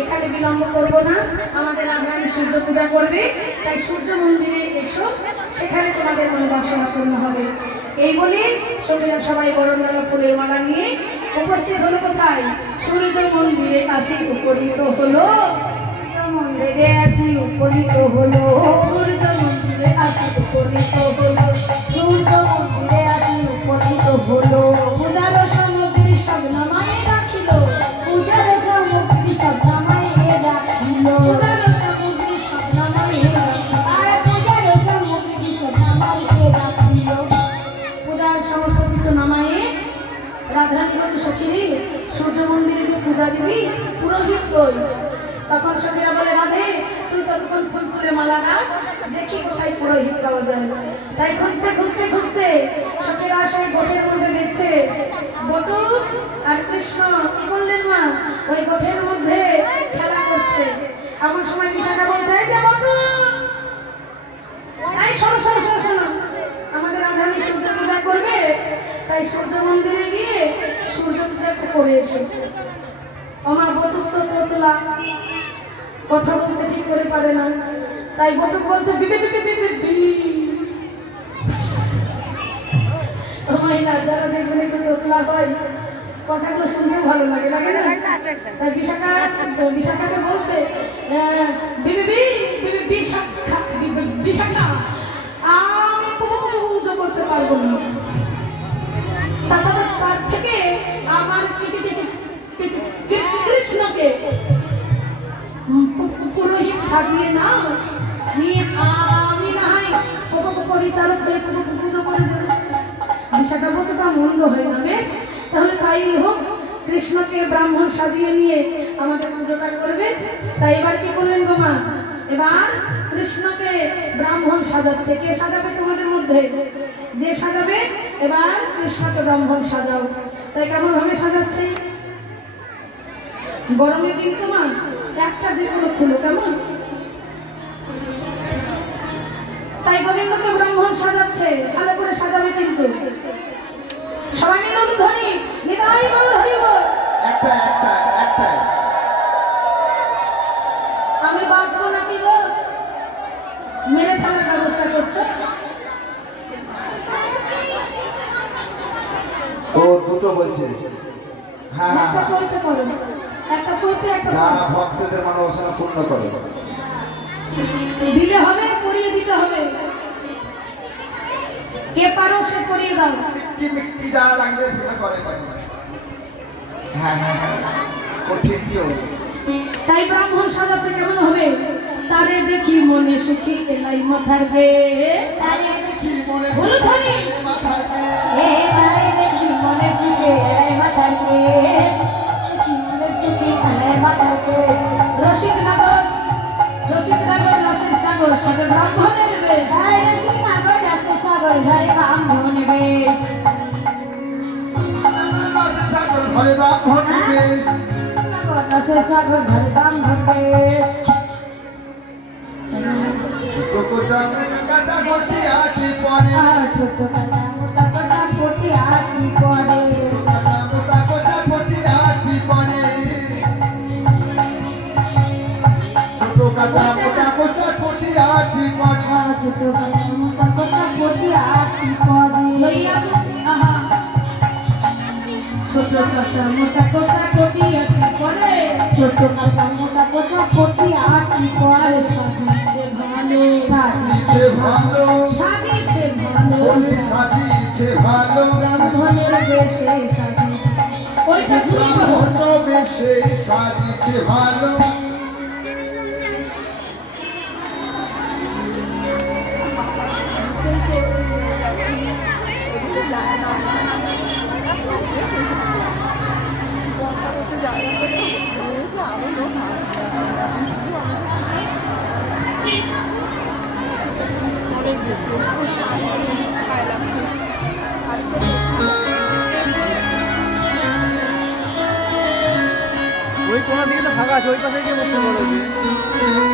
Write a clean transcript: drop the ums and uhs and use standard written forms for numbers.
এখানে বিলম্ব করবো না, আমাদের আগ্রামী সূর্য পূজা করবে, তাই সূর্য মন্দিরে এসো, সেখানে তোমাদের মনে বাসনা পূর্ণ হবে। এই বলে সখীরা সবাই বরণডালা ফুলের মালা নিয়ে উপস্থিত হলো কোথায়? সূর্য মন্দিরে আসি উপনীত হলো, মন্দিরে আসি উপনীত হলো, সূর্য মন্দিরে আসি উপনীত হলো, সূর্য মন্দিরে আসি উপনীত হলো। পূজার সামগ্রী সব নামায়ে রাখিল, পূজার সামগ্রী সব নামায়ে রাখিল, পূজার সামগ্রী সব নামায়ে রাখিল, আর পূজার সামগ্রী সব নামায়ে রাখিল। পূজার সমস্ত কিছু নামায়ে রাধারানী বলছে, সখী সূর্য মন্দিরে যে পূজা দিবি পুরোহিত কই? তখন সখীরা বলে, রাধে তুই ততক্ষণ ফুল ফুলে মালা রাখ, দেখি কোথায় পুরোহিত পাওয়া যায়। তাই খুঁজতে খুঁজতে খুঁজতে সখীরা সেই গোঠের মধ্যে দেখছে বটু আর কৃষ্ণ কি বললেন মা, ওই গোঠের মধ্যে খেলা করছে। এমন সময় বিশাখা বলছে, যে বটু এই শোনো শোনো শোনো শোনো, আমাদের রাধারানী সূর্য পূজা করবে, তাই সূর্য মন্দিরে গিয়ে সূর্য পূজা করে এসে। আমার বটুক তো তোতলা, কথা বলতে ঠিক করে পারে না, তাই বটুক বলছে বিবি বিবি বিবি বিবি। মহিলা যারা দেখবেন একটু তোতলা হয়, কথাগুলো শুনতে ভালো লাগে, লাগে না? তাই বিশাখাকে বলছে বিবি বিবি বিশাখা বিশাখা, আমি পুজো করতে পারবো না, তার থেকে আমার কৃষ্ণকে পুরোহিত সাজিয়ে না নিয়ে আমি না হয় পরিচালক হয়ে পুজো করে দেবো। বিশাখা বলছে তা মন্দ হয় না, বেশ তাহলে তাই হোক, কৃষ্ণকে ব্রাহ্মণ সাজিয়ে নিয়ে আমাদের পুজোটা করবে। তাই এবার কি করলেন গো মা, এবার কৃষ্ণকে ব্রাহ্মণ সাজাচ্ছে। কে সাজাবে তোমাদের মধ্যে? যে সাজাবে, এবার কৃষ্ণকে ব্রাহ্মণ সাজাও। তাই কেমন ভাবে সাজাচ্ছে? গরমের দিন তো মা একটা যে কোনো খুলো, কেমন? তাই গোবিন্দকে ব্রাহ্মণ সাজাচ্ছে, ভালো করে সাজাবে কিন্তু। সবাই মিলে ধ্বনি নিতাই গৌর হরি বল। আমি বাঁচবো নাকি গো? মেরে ফেলার ব্যবস্থা করছে। ও দুটো বলছে, হ্যাঁ হ্যাঁ একটা কইতে করো, একটা কইতে একটা ভক্তদের মনোবাসনা পূর্ণ করে দিলে হবে, করিয়ে দিতে হবে। কে পারো সে করিয়ে দাও, কি যা লাগবে সেটা করে। হ্যাঁ হ্যাঁ হ্যাঁ কঠিন কেউ তাই ব্রাহ্মণ সাজাচ্ছে কেমন হবে? তারে দেখি মনে সুখী এলাই মাথার বে, তারে দেখি মনে বলো ধ্বনি। এ তারে দেখি মনে সুখী এলাই মাথার বে, দেখি মনে সুখী এলাই মাথার বে। রসিকনগর রসের সাগর সাথে ব্রাহ্মণের বে, তাই রসিকনগর রসের সাগর ঘরে ব্রাহ্মণ বে। ঘরে ব্রাহ্মণ বেশ রসের সাগর ঘরে ব্রাহ্মণ বে। কোকোজা কাঁচা বসে আটি পরে ছোট কাটা মোটা কাটা কোটি আটি পড়ে, মোটা কোচা কোটি আটি পরে ছোট কাঁচা মোটা কোচা কোটি আটি পরে ছোট কাটা মোটা কাটা কোটি আটি পড়ে। আহা ছোট কাটা মোটা কোটা কোটি আটি পড়ে, ছোট কাটা মোটা কোটা কোটি আটি পড়ে। সাজিছে ভালো, নিচে ভালো সাজিছে ভালো, বলি সাজিছে ভালো ব্রাহ্মণের বেশে সাজিছে। ওইটা শুনি তো। ব্রাহ্মণ বেশে সাজিছে ভালো ওই কোনা দিকে তো ফাঁকা আছে, ওই পাশে গিয়ে বসতে বলো।